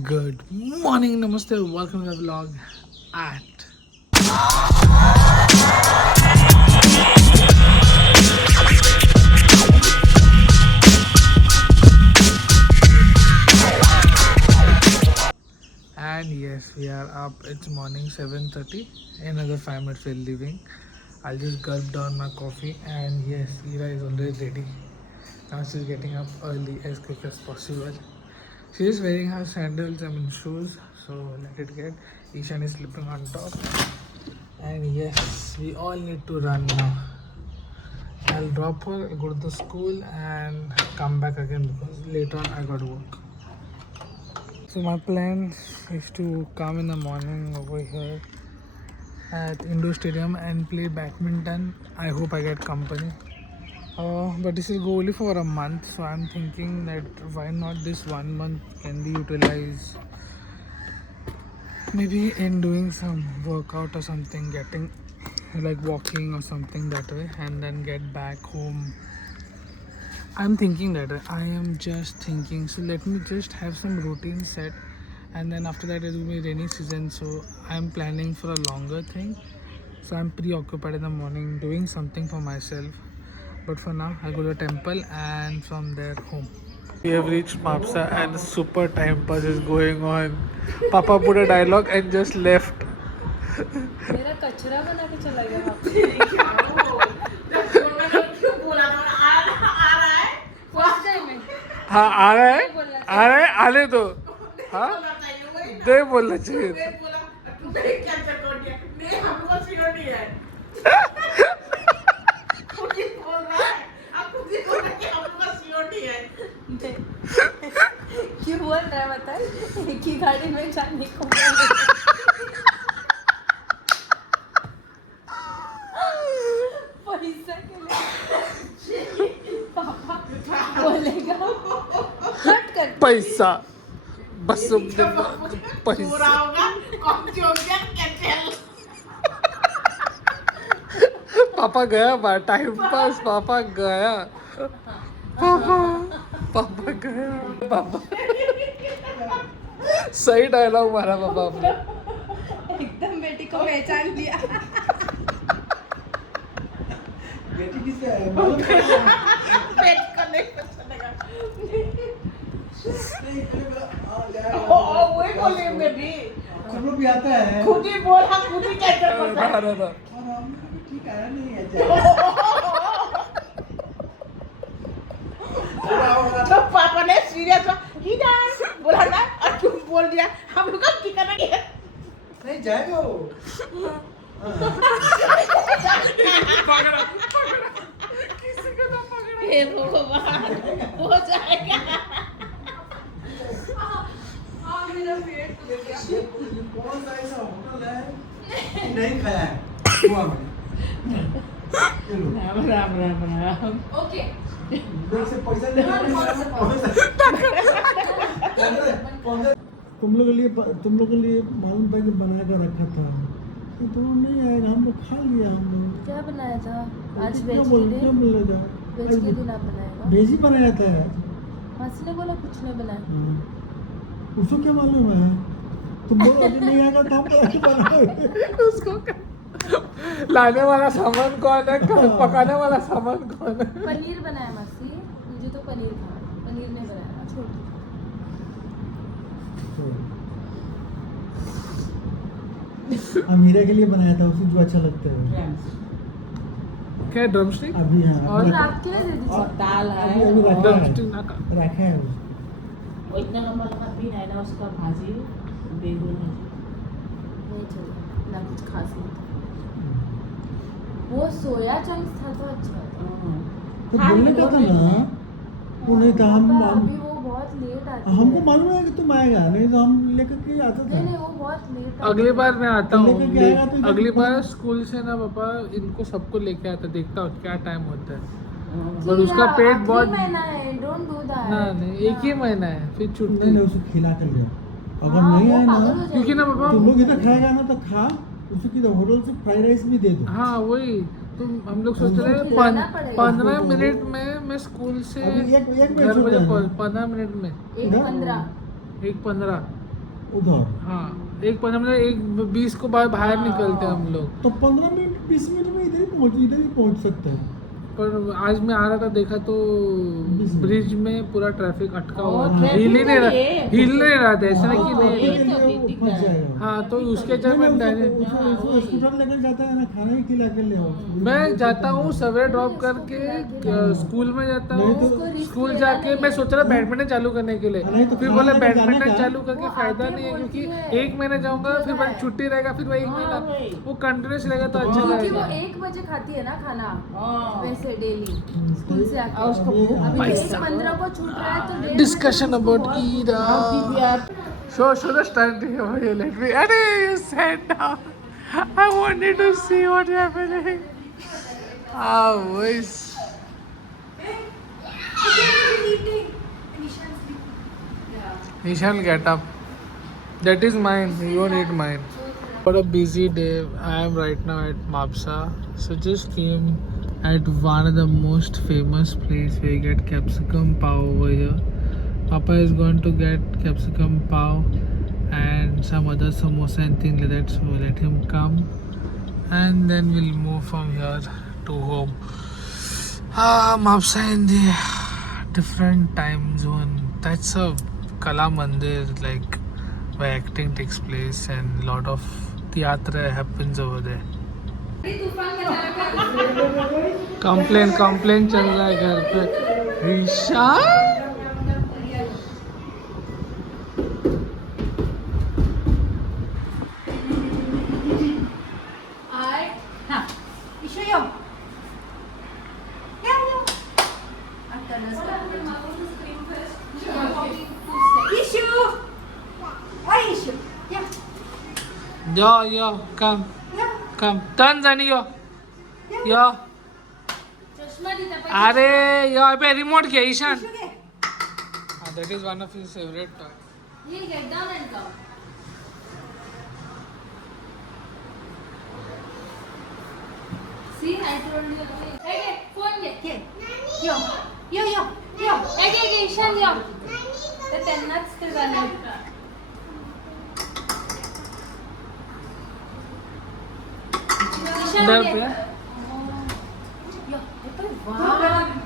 Good morning, namaste, welcome to the vlog at and yes, we are up. It's morning 7:30. Another 5 minutes we're leaving. I'll just gulp down my coffee and yes, Ira is already ready. Now she's getting up early as quick as possible. She is wearing her sandals, shoes, so let it get. Ishan is slipping on top. And yes, we all need to run now. I'll drop her, go to the school, and come back again because later on I got to work. So my plan is to come in the morning over here at Indo Stadium and play badminton. I hope I get company. But this will go only for a month, so I'm thinking that why not this 1 month can be utilized maybe in doing some workout or something, getting like walking or something that way, and then get back home. I'm thinking that I am just thinking, so let me just have some routine set, and then after that it will be rainy season, so I'm planning for a longer thing. So I'm preoccupied in the morning doing something for myself, but for now I go to the temple and from there home. We have reached Mapsa and super time pass is going on. Papa put a dialogue and just left. मेरा कचरा बना के चला गया वहाँ पे। हाँ आ रहा है, आ रहा है, आने दो। हाँ नहीं बोलना चाहिए। क्यों बोल रहा है बता? एक ही गाड़ी में जाने को पैसा के लिए पापा बोलेगा कट कर पैसा बस पैसा पापा गया बा टाइम पास पापा गया पापा पापा गया पापा सही डायलॉग मारा पापा आपने एकदम बेटी को पहचान लिया बेटी किससे है मालूम पेट को नहीं पहचानेगा वही बोले बेबी हम लोग भी आता है खुद ही बोल हम खुद ही कैसे करते हैं था और हम लोग भी ठीक आया नहीं है तो पापा ने सीरियस किधर बोला ना और तुम बोल दिया हम लोग का ठिकाना क्या है? नहीं जाएगा वो हे भगवान हो जाएगा ये कौन सा ऐसा होटल है नहीं खाया है गोवा में चलो राम राम राम राम ओके लोग से पैसा तुम लोग के लिए मालूम भाई ने बना कर रखा था तो तुम नहीं आएगा हम लोग खा लिया हम लोग क्या बनाया था आज क्या वेज बोल के क्या दिन बोलेगा वेज के दिन आप बनाएगा भेज ही बनाया था मासी ने बोला कुछ नहीं बनाया उसको क्या मालूम है तुम बोलो अभी नहीं आएगा तो हम कैसे बनाएंगे उसको लाने वाला सामान कौन है पकाने वाला सामान कौन है पनीर बनाया मासी मुझे तो पनीर खाना पनीर नहीं बनाया छोड़ अमीरा के लिए बनाया था उसे जो अच्छा लगता है क्या ड्रमस्टिक अभी हाँ और और आप क्या दे दीजिए और दाल अभी है अभी रखा है ड्रमस्टिक ना खा रखा है वो इतना लंबा लंबा भी है ना उसका भाजी बेगुन नहीं चला ना कुछ खास नहीं था वो सोया चंक्स था तो अच्छा था तो बोलने का था ना वो नहीं था पापा, अभी वो बहुत लेट आती है हमको मालूम है कि तुम आएगा नहीं तो हम लेकर के आता नहीं नहीं था वो बहुत लेट अगली बार मैं आता हूँ लेके क्या आएगा तो इधर- अगली बार स्कूल से ना पापा इनको सबको लेके आता देखता हूँ क्या टाइम होता है और उसका पेट बहुत महीना है डोंट डू दैट ना नहीं एक ही महीना है फिर नहीं छुट्टी नहीं उसको खिला कर ले अगर हाँ, नहीं वो आए पागल हो ना जाएगी। क्योंकि ना पापा तुम लोग इधर खाएगा ना तो खा उसको किधर होटल से फ्राइड राइस भी दे दो हाँ वही तो हम लोग सोच रहे हैं खिलाना पड़ेगा। 15 मिनट में मैं स्कूल से अभी एक घर मिनट मुझे हो गया 15 मिनट में एक 15 एक 15 उधर हाँ 1:15 को बाहर निकलते हैं हम लोग। तो 15 मिनट 20 मिनट में इधर ही पहुंच सकते हैं। पर आज मैं आ रहा था, देखा तो ब्रिज में पूरा ट्रैफिक अटका हुआ था, traffic हिल ही नहीं रहा, तो ये- हिल नहीं रहा था, ऐसा नहीं कि हाँ, नहीं ये रहा। तो दिख फंस रहा है। जाएगा। हाँ तो उसके जब मैं डायरेक्ट उसको स्कूटर लेकर जाता है ना, खाना ही खिला के ले आओ। मैं जाता हूँ सवेरे ड्रॉप करके स्कूल में जाता नहीं हूँ, तो- स्कूल जाके मैं सोच रहा बैडमिंटन चालू करने के लिए, नहीं तो फिर खाना बोला लेके जाना बैडमिंटन क्या? चालू करके फायदा नहीं है, क्योंकि 1 महीने जाऊंगा फिर बाद छुट्टी रहेगा, फिर वही 1 महीना वही। वो कंटिन्यूस रहेगा तो अच्छा क्योंकि वो रहेगा। 1 बजे खाती है ना खाना, हाँ। वैसे डेली स्कूल से आके। और उसको भूख अभी भी 1:15 को छूट रहा है तो 1:30 Discussion बजे उसको about बहुत भूख Ida. How deep we are. Show the standing over here. Let me. Arey, you sat down. I wanted to see what's happening. Ah, voice. Nishan, get up. That is mine. You don't eat mine. What a busy day. I am right now at Mapsa. So just came at one of the most famous place where you get capsicum pao over here. Papa is going to get capsicum pao and some other samosa and things like that. So let him come and then we'll move from here to home. Mapsa in the different time zone. That's a Kala Mandir, like where acting takes place and lot of theatre happens over there. Complain चल रहा है घर पे। Ishan Yo, come. Turn Zani, yo. अरे यहाँ पे remote क्या Ishan? That is one of his favorite toy. He'll get down and come. See, I told you. Hey, phone get. Yo. Hey, Ishan, yo. ते त्यांनाच ते झालं. ईशान डर घे. पे? यो, हे पण वाह.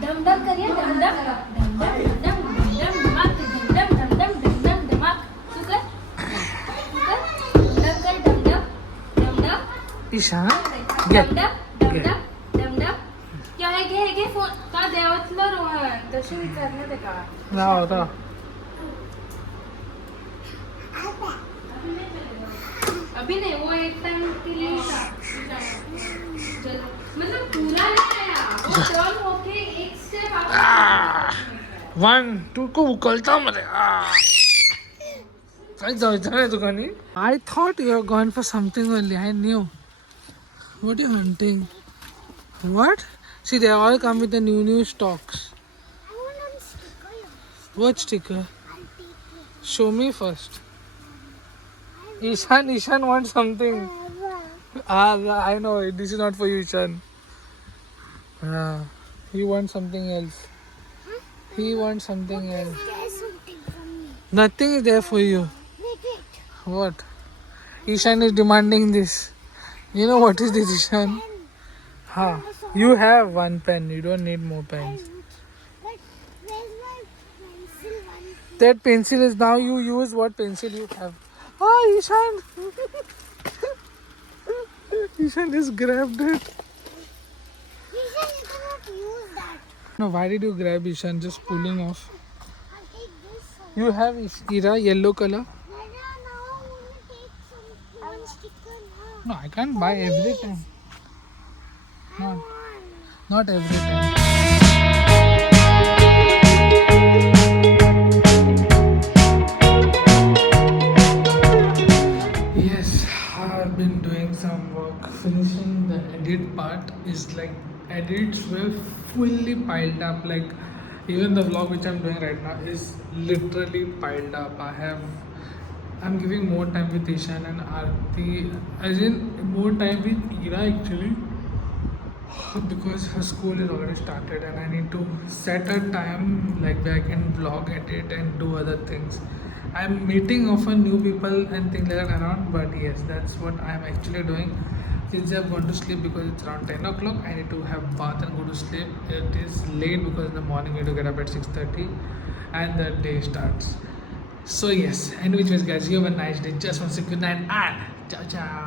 डमडम करूया, डमडम. डमडम, डमडम, धमाक, डमडम, डमडम, डमडम, धमाक. तू कर. डमडम कर, डमडम. डमडम. ईशान घे. डमडम. क्या आहे घे फोन का देवातलं रोहन तशी विचारलं ते का राव अभी नहीं वो एक टाइम के लिए था मतलब पूरा नहीं आया वो टर्न होके एक स्टेप 1 2 को उकलता मरे काय जायचं रे दुकानी I thought you were going for something only. I knew. What are you hunting? What? See, they all come with the new stocks. I want a sticker. What sticker? I'll take it. Show me first. Ishan wants something. I know. This is not for you, Ishan. He wants something else. He wants something else. There's something for me. Nothing is there for you. Wait, wait. What? Ishan is demanding this. You know what is this, Ishan? Ha. You have one pen. You don't need more pens. But where's my pencil one? That pencil is now you use what pencil you have. Oh, Ishan. Ishan just grabbed it. Ishan, you cannot use that. No, why did you grab Ishan? Just pulling off. I'll take this one. You have Ira yellow color. Nana, now I want to take some one sticker now. No, I can't buy every time. I No, want. not every time. Yes, I've been doing some work. Finishing the edit part is like edits were fully piled up. Like even the vlog which I'm doing right now is literally piled up. I'm giving more time with Ishan and Aarti, as in more time with Ira actually, because her school is already started and I need to set a time like where I can vlog, edit and do other things. I'm meeting often new people and things like that around, but yes, that's what I'm actually doing. Since I've gone to sleep because it's around 10 o'clock, I need to have bath and go to sleep. It is late because in the morning I need to get up at 6:30 and the day starts. So yes, and which ways guys, you have a nice day. Just want to say good night and ciao ciao.